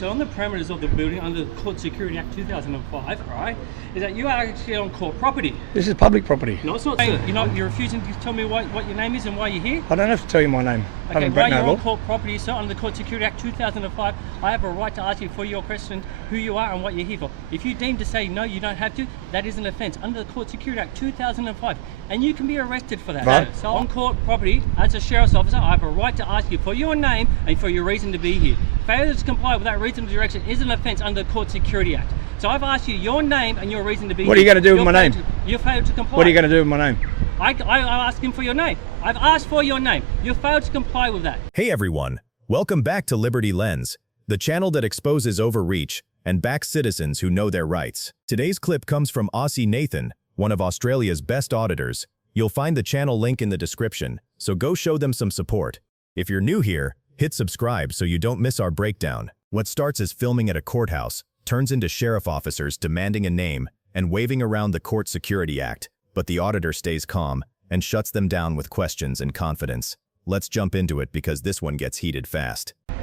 So on the parameters of the building under the Court Security Act 2005, right, is that you are actually on court property. This is public property. No, it's not, sir. You're refusing to tell me what your name is and why you're here? I don't have to tell you my name. Okay, while you're on court property, sir, under the Court Security Act 2005, I have a right to ask you for your question, who you are and what you're here for. If you deem to say no, you don't have to, that is an offence under the Court Security Act 2005, and you can be arrested for that. Right. So on court property, as a sheriff's officer, I have a right to ask you for your name and for your reason to be here. Failure to comply with that reasonable direction is an offence under the Court Security Act. So I've asked you your name and your reason to be here. What are you going to do with my name? You failed to comply. What are you going to do with my name? I asked him for your name. I've asked for your name. You failed to comply with that. Hey everyone, welcome back to Liberty Lens, the channel that exposes overreach and backs citizens who know their rights. Today's clip comes from Aussie Nathan, one of Australia's best auditors. You'll find the channel link in the description, so go show them some support. If you're new here, hit subscribe so you don't miss our breakdown. What starts as filming at a courthouse turns into sheriff officers demanding a name and waving around the Court Security Act, but the auditor stays calm and shuts them down with questions and confidence. Let's jump into it because this one gets heated fast. Are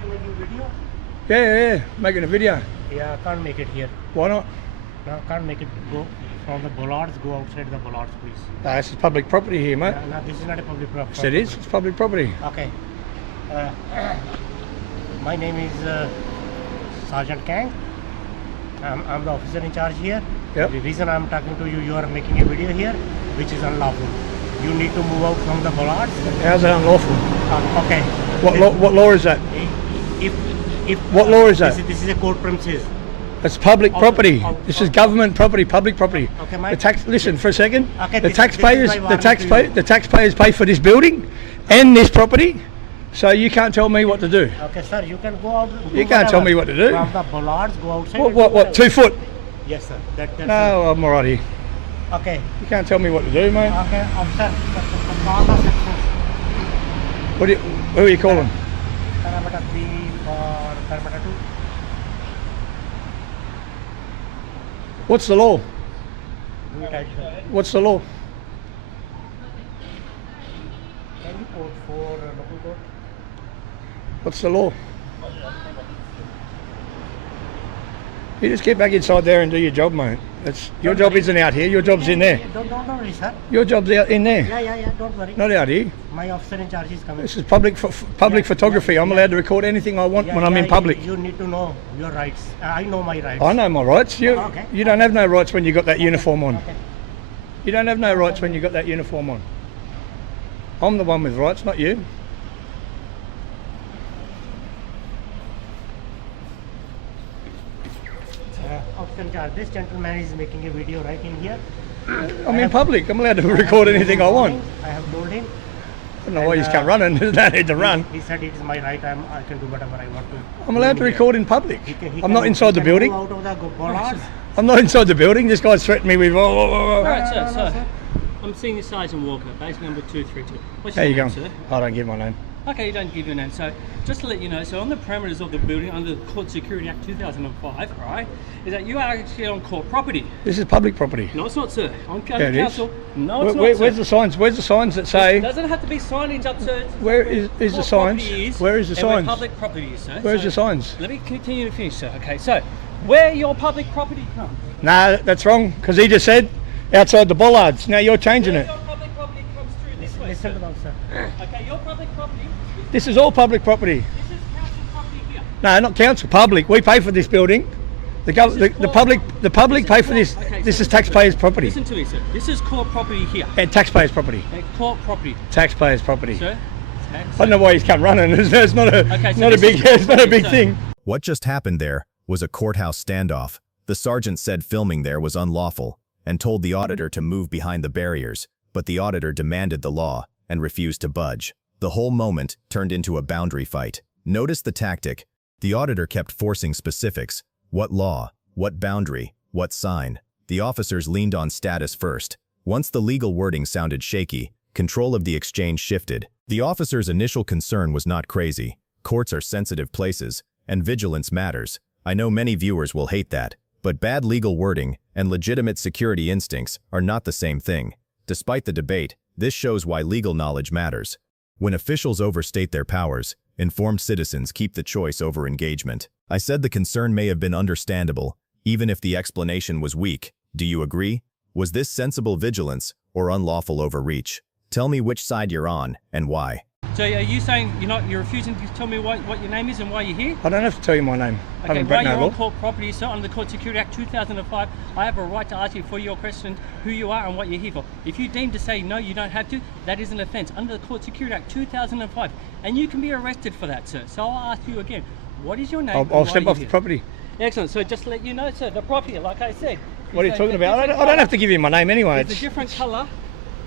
you making video? Yeah, making a video. Yeah, I can't make it here. Why not? No, I can't make it go from the bollards, go outside the bollards, please. This is public property here, mate. No, this is not a public property. Yes, it is. It's public property. Okay. My name is Sergeant Kang. I'm the officer in charge here. Yep. The reason I'm talking to you, you are making a video here, which is unlawful. You need to move out from the bollards. How's that unlawful? Okay. What law is that? If What law is that? This is a court premises. It's public property. This is government property, public property. Okay, my the tax. Listen for a second. Okay, the this taxpayers, is my the taxpayers pay for this building and this property, so you can't tell me what to do. Okay, sir, you can go out. You can't tell me what to do. From the bollards, go outside. What? 2 foot? Yes, sir. That's No, I'm alright here. Okay. You can't tell me what to do, mate. Okay, officer. All the sections. Who are you calling? Parameter 3 for parameter 2. What's the law? Right, sir. What's the law? Can you code for local code? What's the law? You just get back inside there and do your job, mate. Your job isn't out here. Your job's in there. Don't worry, sir. Your job's out in there. Yeah, don't worry. Not out here. My officer in charge is coming. This is public photography. I'm allowed to record anything I want when I'm in public. You need to know your rights. I know my rights. I know my rights. You don't have no rights when you got that uniform on. Okay. You don't have no rights when you got that uniform on. I'm the one with rights, not you. Officer in charge. This gentleman is making a video right in here. I'm in public. I'm allowed to record anything I want. I have told him. I don't know why you can't run and there's no need to run. He said it is my right. I can do whatever I want to. I'm allowed to record in public. I'm not inside the He building. can move out of the bollards. I'm not inside the building. This guy's threatened me with. Alright, sir. I'm Senior Sergeant Walker, base number 232. What's How your you name, going? sir? I don't give my name. Okay, you don't give your name. So just to let you know, so on the parameters of the building under the Court Security Act 2005, right, is that you are actually on court property. This is public property. No, it's not, sir. On Yeah, it council. is. No, it's not, Where's sir. the signs? Where's the signs that say? It doesn't have to be signage up to. Where is the court signs? property is, Where is the and where signs? public property is, sir. Where's So the signs? Let me continue to finish, sir. Okay, so where your public property comes. No, that's wrong. Because he just said outside the bollards. Now you're changing it. Your public property comes through this way. Listen sir. to them, sir. Okay, your public property. This is all public property. This is council property here. No, not council. Public. We pay for this building. The public pay for this. Okay, This so is taxpayers' property Listen to me, sir. This is court property here. and taxpayers' property. Okay, court property, Taxpayers' property. sir. I don't know why he's come running. It's not a Okay, so not a this big is it's not a big so- thing. What just happened there was a courthouse standoff. The sergeant said filming there was unlawful and told the auditor to move behind the barriers, but the auditor demanded the law and refused to budge. The whole moment turned into a boundary fight. Notice the tactic. The auditor kept forcing specifics. What law? What boundary? What sign? The officers leaned on status first. Once the legal wording sounded shaky, control of the exchange shifted. The officer's initial concern was not crazy. Courts are sensitive places, and vigilance matters. I know many viewers will hate that, but bad legal wording and legitimate security instincts are not the same thing. Despite the debate, this shows why legal knowledge matters. When officials overstate their powers, Informed citizens keep the choice over engagement. I said the concern may have been understandable, even if the explanation was weak. Do you agree? Was this sensible vigilance or unlawful overreach? Tell me which side you're on and why. So are you saying you're refusing to tell me what your name is and why you're here? I don't have to tell you my name. I Okay, haven't while broken you're no on law. court property, sir, under the Court Security Act 2005, I have a right to ask you for your question who you are and what you're here for. If you deem to say no, you don't have to, that is an offence under the Court Security Act 2005, and you can be arrested for that, sir. So I'll ask you again, what is your name? I'll step off the property. Excellent. So just to let you know, sir, the property, like I said. What are you talking about? I don't have to give you my name anyway. It's a different colour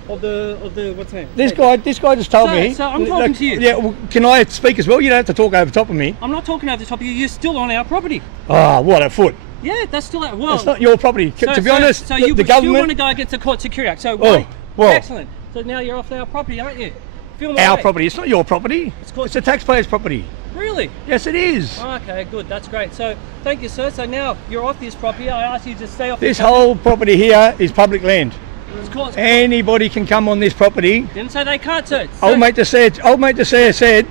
of the what's the name? This guy just told me. So I'm talking to you. Yeah, well, can I speak as well? You don't have to talk over top of me. I'm not talking over the top of you. You're still on our property. Ah, what a foot. Yeah, that's still at well. It's not your property. To be honest, so you the still government. want to go against the Court Security Act. So Oh, well. excellent. So now you're off our property, aren't you? Feel my Our way. property. It's not your property. It's the taxpayer's property. Really? Yes, it is. Okay, good. That's great. So thank you, sir. So now you're off this property. I ask you to stay off. This whole property here is public land. Court. Anybody can come on this property. Didn't say they can't, sir. Old mate to say said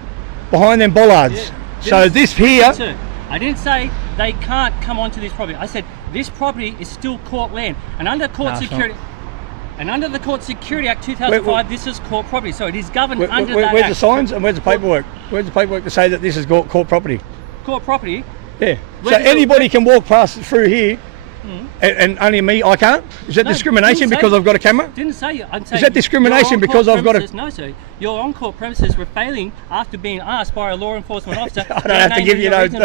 behind them bollards. Yeah. So Didn't- this here. Sir, I didn't say they can't come onto this property. I said this property is still court land, and under Court No, it's Security. And under the Court Security Act 2005, this is court property, so it is governed under that where's act. the signs and where's the paperwork? Where's the paperwork to say that this is court property? Court property. Yeah. Where So does it- anybody can walk past through here, and only me I can't. Is that No, discrimination didn't say- because I've got a camera? Didn't say you. I'm saying that discrimination you're on because court I've got a- premises. No, sir. You're on court premises. We're failing after being asked by a law enforcement officer. I don't have to give you no. Unless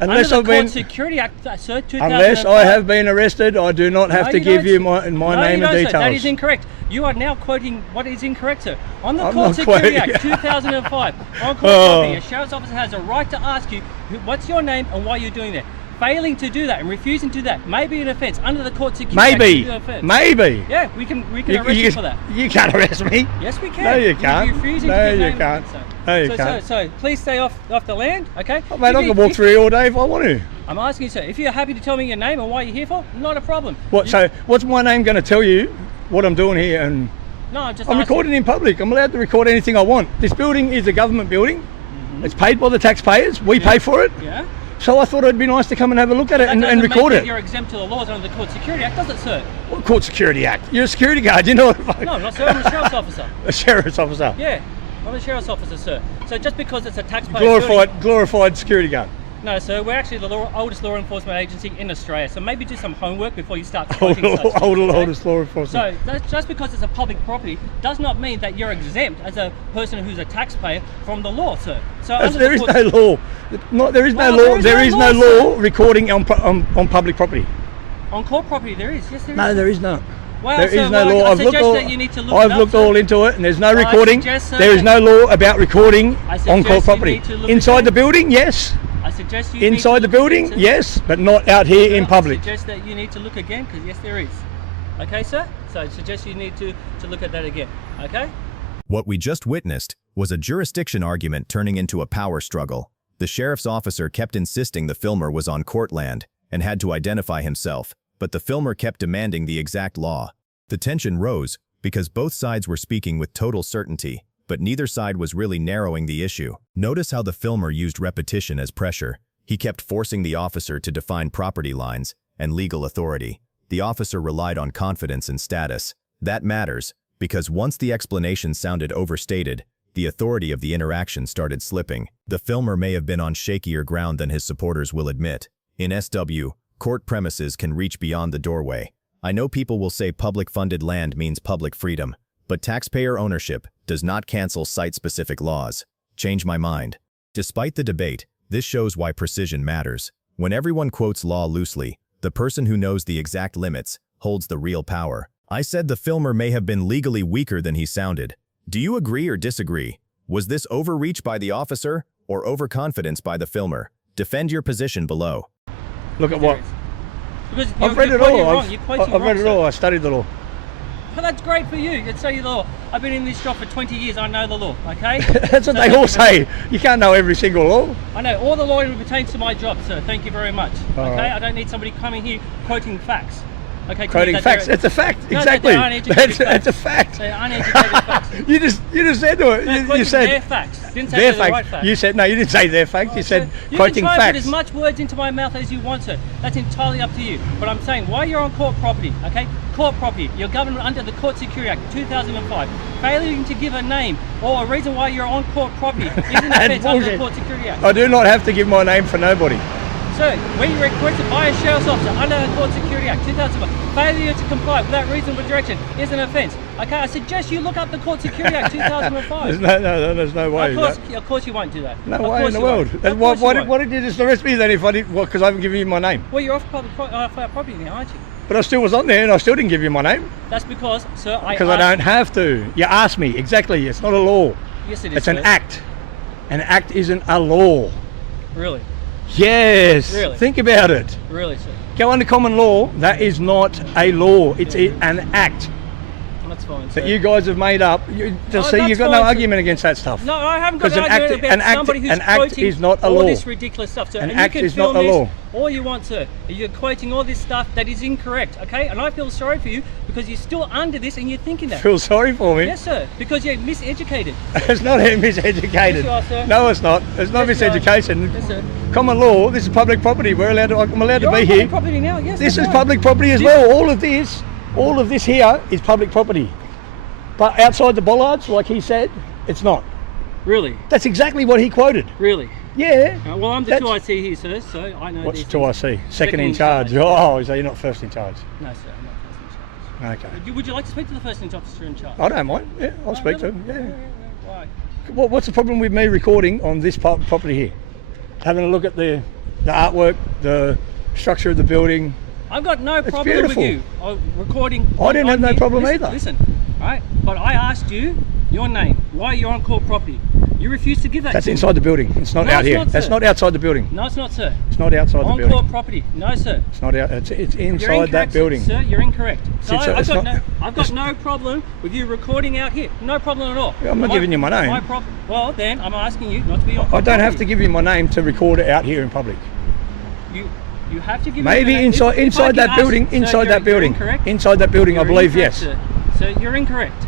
under I've the Court been. Security Act, sir. 2005. Unless I have been arrested, I do not have No, to you give don't, you sir. my No, name you and don't, sir. details. That is incorrect. You are now quoting what is incorrect, sir. On the I'm Court not Security quoting. Act 2005, on court Oh. property, a sheriff's officer has a right to ask you what's your name and why you're doing that. Failing to do that and refusing to do that may be an offence under the Court Security Act. Maybe. It's an offence. Maybe. Yeah, we can arrest you for that. You can't arrest me. Yes, we can. No, you can't. You're refusing No, to give you name can't. and No, you so, can't. So please stay off the land, okay? Oh, mate, I can walk through here all day if I want to. I'm asking you, sir, if you're happy to tell me your name and why you're here for, not a problem. So what's my name going to tell you what I'm doing here? And No, I'm just I'm asking. recording in public. I'm allowed to record anything I want. This building is a government building. It's paid by the taxpayers. We pay for it. Yeah? So I thought it'd be nice to come and have a look at it That and doesn't record make it. You're exempt to the laws under the Court Security Act, does it, sir? What Court Security Act? You're a security guard. You know what? No, I'm not, sir. I'm a sheriff's officer. A sheriff's officer. Yeah, I'm a sheriff's officer, sir. So just because it's a taxpayer building, Glorified security guard. no, sir, we're actually the oldest law enforcement agency in Australia. So maybe do some homework before you start quoting such things, okay? Oldest law enforcement. So just because it's a public property does not mean that you're exempt as a person who's a taxpayer from the law, sir. So under There the is court- no law. No, there is no Well, law. There is no law recording on public property. on court property there is. Yes, there is. No, there is not. Well, There sir, is no well, law. I I've looked suggest all. that you need to look I've it up, looked sir. all into it, and there's no I recording. suggest, sir, There is no law about recording I on suggest court you property. need to look Inside again. the building, yes. I suggest you need to Inside the look again, building, sir. yes, but not out here in public. I suggest that you need to look again because yes, there is. Okay, sir. So I suggest you need to look at that again. Okay. What we just witnessed was a jurisdiction argument turning into a power struggle. The sheriff's officer kept insisting the filmer was on court land and had to identify himself, but the filmer kept demanding the exact law. The tension rose because both sides were speaking with total certainty, but neither side was really narrowing the issue. Notice how the filmer used repetition as pressure. He kept forcing the officer to define property lines and legal authority. The officer relied on confidence and status. That matters, because once the explanation sounded overstated, the authority of the interaction started slipping. The filmer may have been on shakier ground than his supporters will admit. In SW, court premises can reach beyond the doorway. I know people will say public-funded land means public freedom, but taxpayer ownership does not cancel site-specific laws. Change my mind. Despite the debate, this shows why precision matters. When everyone quotes law loosely, the person who knows the exact limits holds the real power. I said the filmer may have been legally weaker than he sounded. Do you agree or disagree? Was this overreach by the officer or overconfidence by the filmer? Defend your position below. Look at what? Because I've read it all. I've read it all. I studied the law. Well, that's great for you. You'd say the law. I've been in this job for 20 years. I know the law, okay? That's what they all say. You can't know every single law. I know. All the law pertains to my job, sir. Thank you very much. All Okay? right. I don't need somebody coming here quoting facts. Okay, to me Quoting that facts. they're- That's a fact. No, Exactly. they're uneducated That's a facts. fact. They're uneducated facts. You just said to it. No, You quoting said their facts. Didn't say their they're the right facts. facts. You said no. You didn't say their facts. You said quoting You can try and put as facts. much words into my mouth as you want to. That's entirely up to you. But I'm saying, while you're on court property, okay? Court property, you're governed under the Court Security Act 2005. Failing to give a name or a reason why you're on court property is an offence under the bullshit. Court Security Act. I do not have to give my name for nobody. So, when you're requested by a sheriff's officer under the Court Security Act 2005, failure to comply without reasonable direction is an offence. Okay, I suggest you look up the Court Security Act 2005. There's no way. Of course you won't do that. No Of way in course the you world. won't. And Of course you why won't. did you just arrest me then if I did? Because I haven't given you my name. Well, you're off public property now, aren't you? But I still was on there and I still didn't give you my name. That's because, sir, Because I don't have to. You asked me. Exactly. It's not a law. Yes, it is. It's an sir. act. An act isn't a law. Really? Yes. Really? Think about it. Really, sir? Go under common law. That is not a law. It's an act That's fine, sir. that you guys have made up. Just see, that's you've got no fine, sir. argument against that stuff. No, I haven't got 'Cause an argument about somebody who's an act quoting is not a all law. this ridiculous stuff, sir. An And act you can is not film a this law. all you want, sir. You're quoting all this stuff that is incorrect, okay? And I feel sorry for you because you're still under this and you're thinking that. Feel sorry for me. Yes, sir, because you're miseducated. It's not miseducated. Yes, you are, sir. No, it's not. It's not Yes, you are. miseducation. Yes, sir. Common law. This is public property. I'm allowed You're to on be public here. property now, yes. This that's is right. public property as well. All of this here is public property. But outside the bollards, like he said, it's not. Really? That's exactly what he quoted. Really? Yeah. Well, I'm the That's- 2IC here, sir, so I know What's these 2IC? things. Second in charge. Oh, so you're not first in charge. No, sir, I'm not first in charge. Okay. Would you like to speak to the first officer in charge? I don't mind. Yeah, I'll speak to really? him. Yeah. Why? What's the problem with me recording on this property here? Having a look at the artwork, the structure of the building. I've got no problem beautiful. with you recording. I didn't have no problem listen, either. Listen, right? But I asked you your name, why you're on court property. You refused to give that. That's to me. inside the building. It's not No, out it's here. not, That's sir. not outside the building. No, it's not, sir. It's not outside the On building. court property. No, sir. It's not out. It's You're inside incorrect, that building. sir. You're incorrect. So It's- I've it's got, not- I've got no problem with you recording out here. No problem at all. I'm not giving you my name. Well, then I'm asking you not to be on I court don't have to property. give you my name to record it out here in public. You have to give Maybe me your name. inside If I inside can that ask- building. sir, Inside that you're building. incorrect. Inside that building, I You're believe incorrect, yes. sir. So you're incorrect.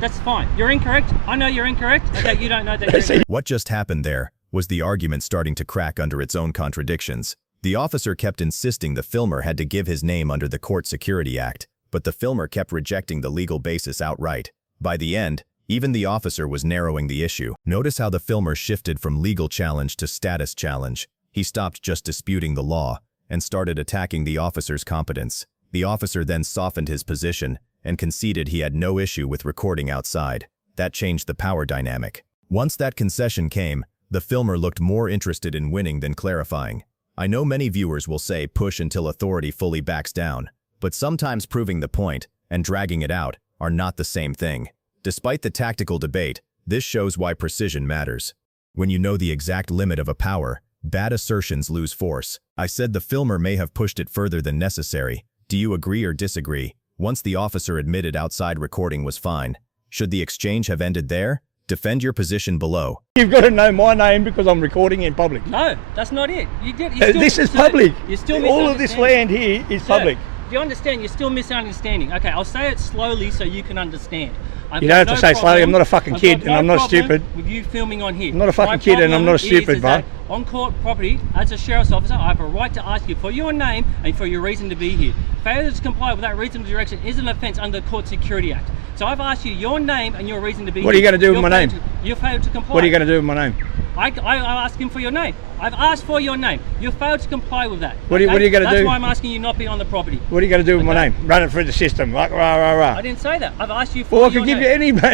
That's fine. You're incorrect. I know you're incorrect. Okay, you don't know that you're See, incorrect. What just happened there was the argument starting to crack under its own contradictions. The officer kept insisting the filmer had to give his name under the Court Security Act, but the filmer kept rejecting the legal basis outright. By the end, even the officer was narrowing the issue. Notice how the filmer shifted from legal challenge to status challenge. He stopped just disputing the law and started attacking the officer's competence. The officer then softened his position and conceded he had no issue with recording outside. That changed the power dynamic. Once that concession came, the filmer looked more interested in winning than clarifying. I know many viewers will say push until authority fully backs down, but sometimes proving the point and dragging it out are not the same thing. Despite the tactical debate, this shows why precision matters. When you know the exact limit of a power, bad assertions lose force. I said the filmer may have pushed it further than necessary. Do you agree or disagree? Once the officer admitted outside recording was fine, should the exchange have ended there? Defend your position below. You've got to know my name because I'm recording in public. No, that's not it. This is public. You're still All of this misunderstanding. land here is Sir, public. Do you understand? You're still misunderstanding. Okay, I'll say it slowly so you can understand. You don't have to say slowly. I'm not a fucking kid and I'm not stupid. With you filming on here. I'm not a fucking kid and I'm not stupid, bro. On court property, as a sheriff's officer, I have a right to ask you for your name and for your reason to be here. Failure to comply with that reasonable direction is an offence under the Court Security Act. So I've asked you your name and your reason to be here. What are you going to do with my name? You failed to comply. What are you going to do with my name? I'm asking for your name. I've asked for your name. You failed to comply with that. What are you going to That's do? why I'm asking you not be on the property. What are you going to do with my Okay. name? Run it through the system. Like, rah, rah, rah. I didn't say that. I've asked you for Well, I your could give name.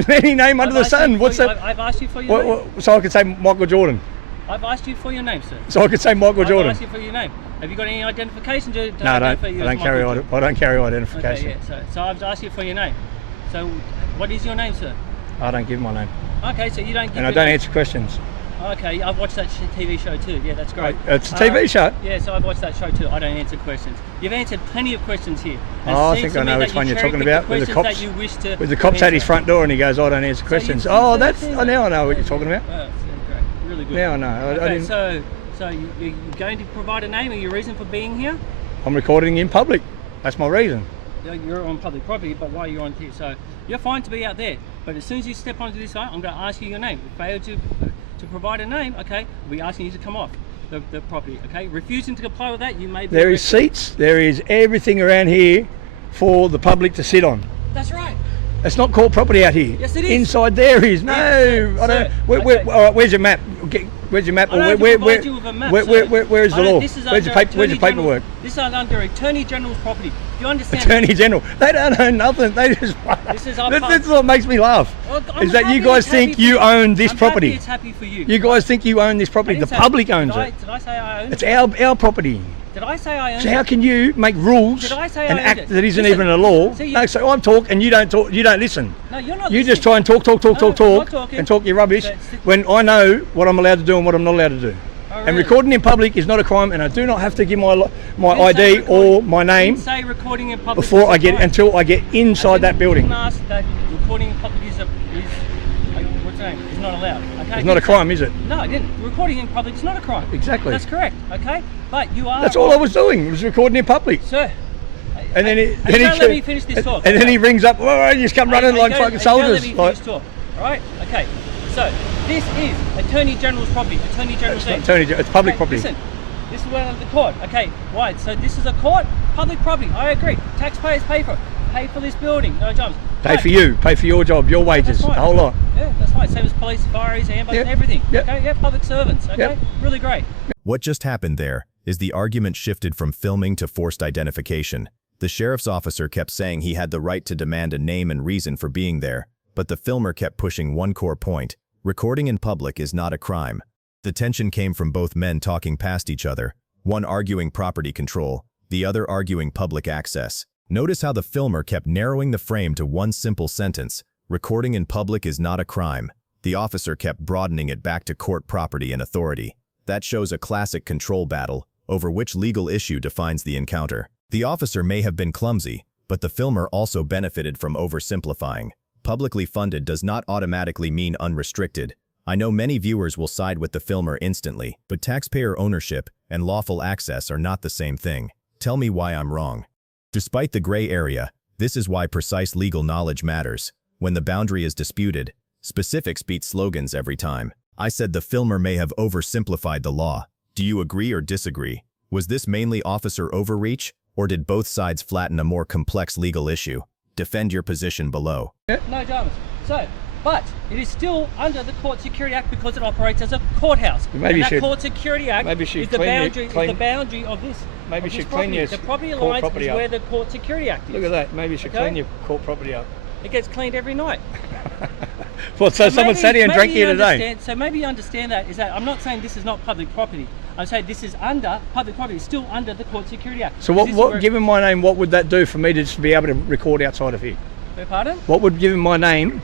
you any name under the sun. What's that? I've asked you for your name. So I could say Michael Jordan. I've asked you for your name, sir. So I could say Michael Jordan. I've asked you for your name. Have you got any identification to No, I identify don't. you I as don't carry. Michael Jordan? I don't carry Okay, identification. yeah. So I've asked you for your name. So what is your name, sir? I don't give my name, Okay, so you don't give and I your don't name. answer questions. Okay, I've watched that TV show too. Yeah, that's great. It's a TV show. Yeah, so I've watched that show too. I don't answer questions. You've answered plenty of questions here. And Oh, it I seems think to I me know that which one you you're talking cherry-pick about. With the questions cops. that you wish to With the cops at his answer. front door, and he goes, "I don't answer questions." Oh, that's. Oh, now I know what you're talking about. Oh, that's great. Really good. Now I know. I Okay, didn't. so you're going to provide a name or your reason for being here? I'm recording in public. That's my reason. you're on public property, but why you're on here? So you're fine to be out there, but as soon as you step onto this side, I'm going to ask you your name. If you fail to provide a name, okay, we'll be asking you to come off the property, okay? Refusing to comply with that, you may be There is seats, there is everything around here for the public to sit on. That's right. It's not court property out here. Yes, it is. Inside there is. No, Yes, I don't. sir. All right, where's your map? Where's your map? I don't have to provide you with a map, sir. Where's the I don't- law? this is Where's the under paper? Where's the Attorney paperwork? General- This is under Attorney General's property. Do you understand? Attorney General. They don't own nothing. They just. This is our This is what makes me laugh. Well, I'm is that you happy guys it's happy think for you own this I'm property? Happy it's happy for you. You guys think you own this I property? The didn't say- public owns did it. Did I say I own It's it? our property. Did I say I own So it? how can you make rules Did I say and I owned act it? that isn't Listen, even a law? see, No, so I'm talking and you don't talk. You don't listen. No, you're not. You just listening. try and talk, No, I'm not talking. and talk your rubbish That's it. when I know what I'm allowed to do and what I'm not allowed to do. Oh, And really? recording in public is not a crime, and I do not have to give my Didn't say ID recording- or my name Didn't say recording in public before is a I get crime. until I get inside that building. Didn't ask that recording in public is what's the name? Is not allowed. Okay. It's not a crime, is it? No, I didn't. Recording in public is not a crime. Exactly. That's correct. Okay, but you are. That's all I was doing, was recording in public. Sir. And then he, don't let me finish this talk. and then he rings up. Oh, you just come running like fucking soldiers. Let me Like, finish talk. All right. Okay. So this is Attorney General's property. Attorney General's it's not name. it's public Okay, property. Listen, this is where the court. Okay, right. So this is a court, public property. I agree. Taxpayers pay for it. Pay for this building. No jobs. Pay for you. Pay for your job, your wages, That's the fine. whole lot. Yeah, that's fine. Same as police, fireys, ambulance, Yep. everything. Yep. Okay. Yeah, public servants. Okay. Yep. Really great. What just happened there is the argument shifted from filming to forced identification. The sheriff's officer kept saying he had the right to demand a name and reason for being there, but the filmer kept pushing one core point: recording in public is not a crime. The tension came from both men talking past each other, one arguing property control, the other arguing public access. Notice how the filmer kept narrowing the frame to one simple sentence: recording in public is not a crime. The officer kept broadening it back to court property and authority. That shows a classic control battle over which legal issue defines the encounter. The officer may have been clumsy, but the filmer also benefited from oversimplifying. Publicly funded does not automatically mean unrestricted. I know many viewers will side with the filmer instantly, but taxpayer ownership and lawful access are not the same thing. Tell me why I'm wrong. Despite the gray area, this is why precise legal knowledge matters. When the boundary is disputed, specifics beat slogans every time. I said the filmer may have oversimplified the law. Do you agree or disagree? Was this mainly officer overreach, or did both sides flatten a more complex legal issue? Defend your position below. No dramas. So, but it is still under the Court Security Act because it operates as a courthouse. Maybe and you that should- Court Security Act maybe you should is the clean your- boundary. clean- Is the boundary of this. Maybe of you this should clean property. your The property court lines property is up. where the Court Security Act is. Look at that. Maybe you should Okay. clean your court property up. It gets cleaned every night. Well, so someone maybe- sat here and maybe drank you here today. understand- So maybe you understand that is that I'm not saying this is not public property. I'm saying this is under public property. It's still under the Court Security Act. So This is where- given my name, what would that do for me to just be able to record outside of here? Pardon? What would giving my name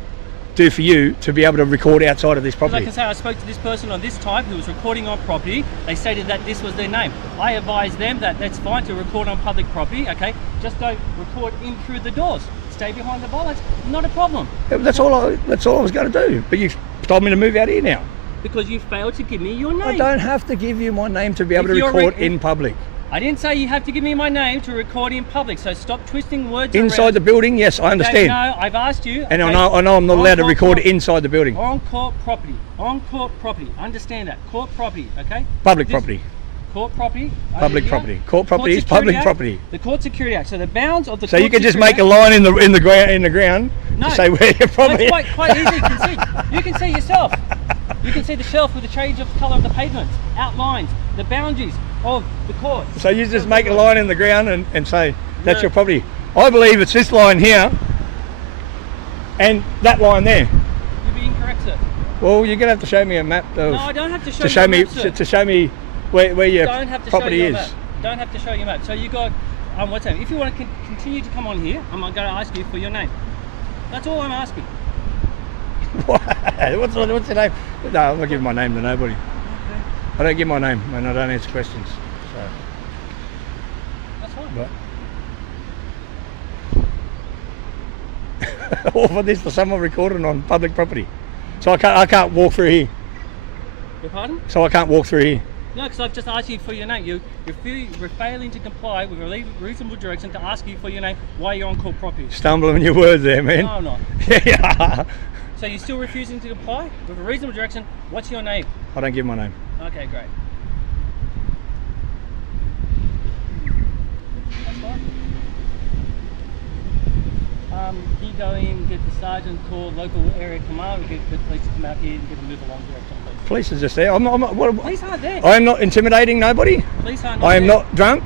do for you to be able to record outside of this Because I property? can say I spoke to this person on this time who was recording on property. They stated that this was their name. I advised them that that's fine to record on public property, okay? Just don't record in through the doors. Stay behind the bollards, not a problem. Yeah, that's all I was going to do. But you told me to move out here now. Because you failed to give me your name. I don't have to give you my name to be able If to you're record re- in public. I didn't say you have to give me my name to record in public, so stop twisting words Inside around. the building, yes, I understand. No, I've asked you. And okay, I know I'm not on allowed to court record property. inside the building. On court property. On court property. Understand that. Court property, okay? Public This- property. Court property. Public here. property. Court property is Security public Act, property. The Court Security Act. So the bounds of the So Court you could just Security make a Act- line in the ground No. to say where your property That's is. quite easy. You can see. You can see yourself. You can see the shelf with the change of colour of the pavements, outlines, the boundaries of the court. So you just make a line in the ground and say, that's No. your property. I believe it's this line here and that line there. You'd be incorrect, sir. Well, you're going to have to show me a map of, No, I don't have to show to you show a me map, sir. to show me where your Don't have to property show you a is. map. Don't have to show you a map. So you got, what's that? If you want to continue to come on here, I'm going to ask you for your name. That's all I'm asking. What's your name? No, I'm not giving my name to nobody. I don't give my name and I don't answer questions. So, That's fine. but all for this for someone recording on public property. So I can't walk through here. Your pardon? So I can't walk through here. No, because I've just asked you for your name. You're failing to comply with a reasonable direction to ask you for your name while you're on court property. Stumbling your words there, man. No, I'm not. Yeah. So you're still refusing to comply with a reasonable direction. What's your name? I don't give my name. Okay, great. That's fine. Can you go in, get the sergeant, call local area command, get the police to come out here and get a move along direction, please. Police are just there. I'm not Police aren't there. I am not intimidating nobody. Police aren't I am there. not drunk.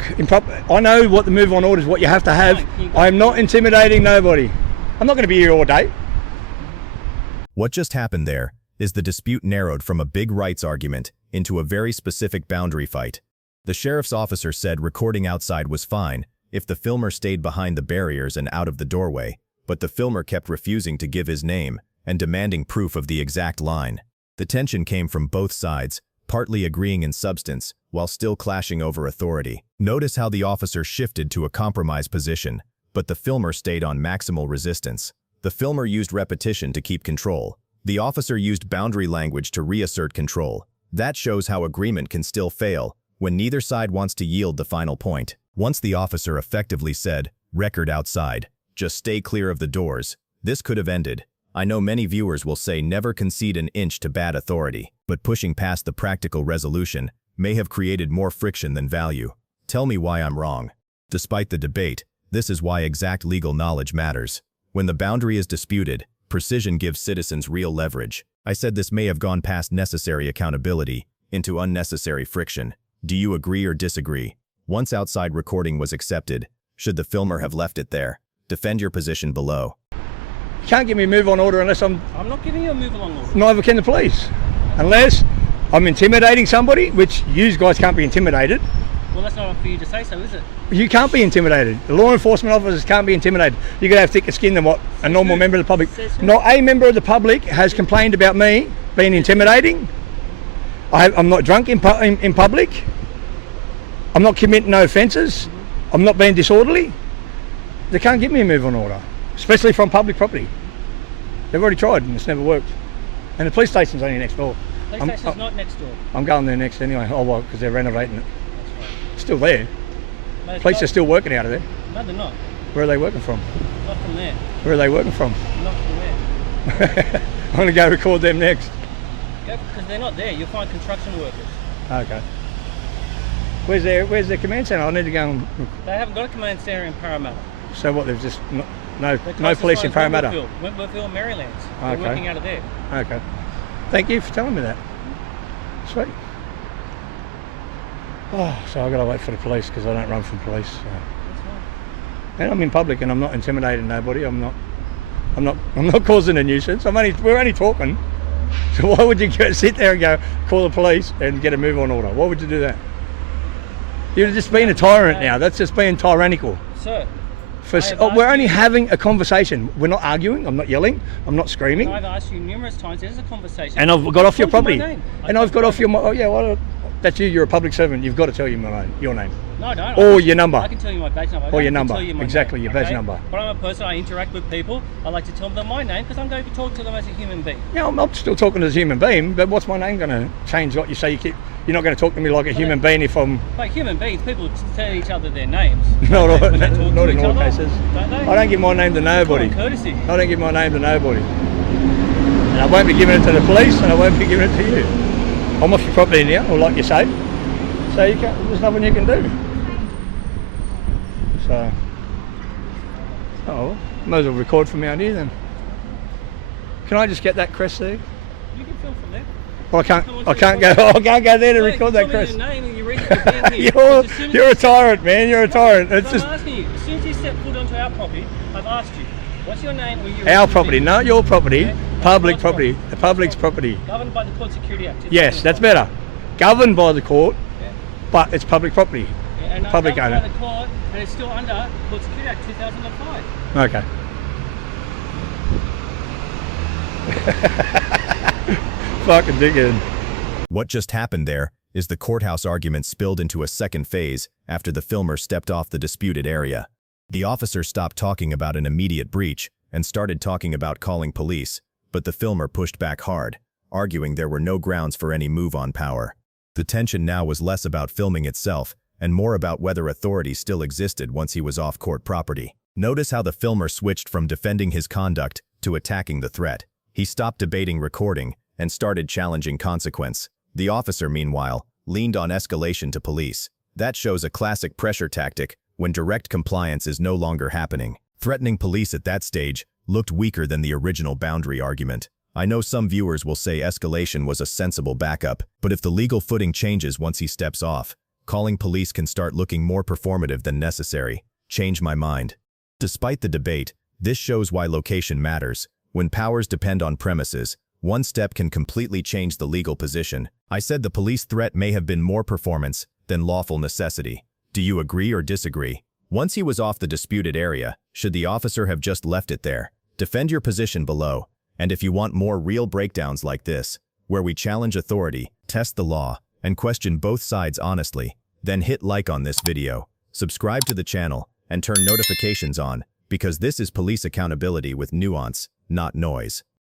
I know what the move on order is, what you have to have. I am not intimidating nobody. I'm not going to be here all day. What just happened there is the dispute narrowed from a big rights argument into a very specific boundary fight. The sheriff's officer said recording outside was fine if the filmer stayed behind the barriers and out of the doorway, but the filmer kept refusing to give his name and demanding proof of the exact line. The tension came from both sides, partly agreeing in substance while still clashing over authority. Notice how the officer shifted to a compromise position, but the filmer stayed on maximal resistance. The filmer used repetition to keep control. The officer used boundary language to reassert control. That shows how agreement can still fail when neither side wants to yield the final point. Once the officer effectively said, "Record outside, just stay clear of the doors," this could have ended. I know many viewers will say never concede an inch to bad authority, but pushing past the practical resolution may have created more friction than value. Tell me why I'm wrong. Despite the debate, this is why exact legal knowledge matters. When the boundary is disputed, precision gives citizens real leverage. I said this may have gone past necessary accountability into unnecessary friction. Do you agree or disagree? Once outside recording was accepted, should the filmer have left it there? Defend your position below. You can't give me a move on order unless I'm not giving you a move along order. neither can the police. Unless I'm intimidating somebody, which you guys can't be intimidated. Well, that's not up for you to say so, is it? You can't be intimidated. The law enforcement officers can't be intimidated. You're going to have thicker skin than what a normal member of the public. Not a member of the public has complained about me being intimidating. I'm not drunk in public. I'm not committing no offences. I'm not being disorderly. They can't give me a move on order, especially from public property. They've already tried and it's never worked. And the police station's only next door. Police station's not next door. I'm going there next anyway. Oh, well, because they're renovating it. That's right. It's still there. No, Police are still working out of there. No, they're not. Where are they working from? Not from there. Where are they working from? Not from there. I'm going to go record them next. Go, because they're not there. You'll find construction workers. Okay. Where's their command centre? I need to go and... They haven't got a command centre in Parramatta. So what, they've just... No The police in Parramatta? Wentworthville, Maryland. They're Okay. working out of there. Okay. Thank you for telling me that. Sweet. Oh, so I've got to wait for the police because I don't run from police. So. That's fine. And I'm in public and I'm not intimidating nobody. I'm not causing a nuisance. We're only talking. So why would you sit there and go call the police and get a move on order? Why would you do that? You're just being a tyrant now. That's just being tyrannical. Sir, We're only having a conversation. We're not arguing. I'm not yelling. I'm not screaming. I've asked you numerous times. There's a conversation. And I've got off your told you property. my name. And I've got off your... Oh yeah, well, that's you. You're a public servant. You've got to tell you your name. No, I don't. Or your number. I can tell you my badge number. I Or don't your have to number. tell you my Exactly, name, your badge okay? number. But I'm a person, I interact with people. I like to tell them my name because I'm going to be talking to them as a human being. Yeah, I'm still talking as a human being, but what's my name going to change what you say? You're not going to talk to me like a human being if I'm... Like human beings, people tell each other their names. Not when they talk in to each all other, cases. Don't they? I don't give my name to nobody. Common courtesy. I don't give my name to nobody. And I won't be giving it to the police and I won't be giving it to you. I'm off your property now, or like you say. So there's nothing you can do. So, might as well record from out here then. Can I just get that crest there? You can film from there. Well, I can't go there to record that crest. Your name and you read it here. You're a tyrant, man. You're a tyrant. It's I'm just asking you. As soon as you step foot onto our property, I've asked you, what's your name? our property, not your property. Okay. Public God's property. The public's property. Governed by the Court Security Act. Yes, that's better. Governed by the court, Yeah. but it's public property. Yeah, and Public governed owner. by the court, and it's still under Court Security Act 2005. Okay. Fucking dickhead. What just happened there is the courthouse argument spilled into a second phase after the filmer stepped off the disputed area. The officer stopped talking about an immediate breach and started talking about calling police, but the filmer pushed back hard, arguing there were no grounds for any move on power. The tension now was less about filming itself and more about whether authority still existed once he was off court property. Notice how the filmer switched from defending his conduct to attacking the threat. He stopped debating recording and started challenging consequence. The officer, meanwhile, leaned on escalation to police. That shows a classic pressure tactic when direct compliance is no longer happening. Threatening police at that stage looked weaker than the original boundary argument. I know some viewers will say escalation was a sensible backup, but if the legal footing changes once he steps off, calling police can start looking more performative than necessary. Change my mind. Despite the debate, this shows why location matters. When powers depend on premises, one step can completely change the legal position. I said the police threat may have been more performance than lawful necessity. Do you agree or disagree? Once he was off the disputed area, should the officer have just left it there? Defend your position below. And if you want more real breakdowns like this, where we challenge authority, test the law, and question both sides honestly, then hit like on this video, subscribe to the channel, and turn notifications on, because this is police accountability with nuance, not noise.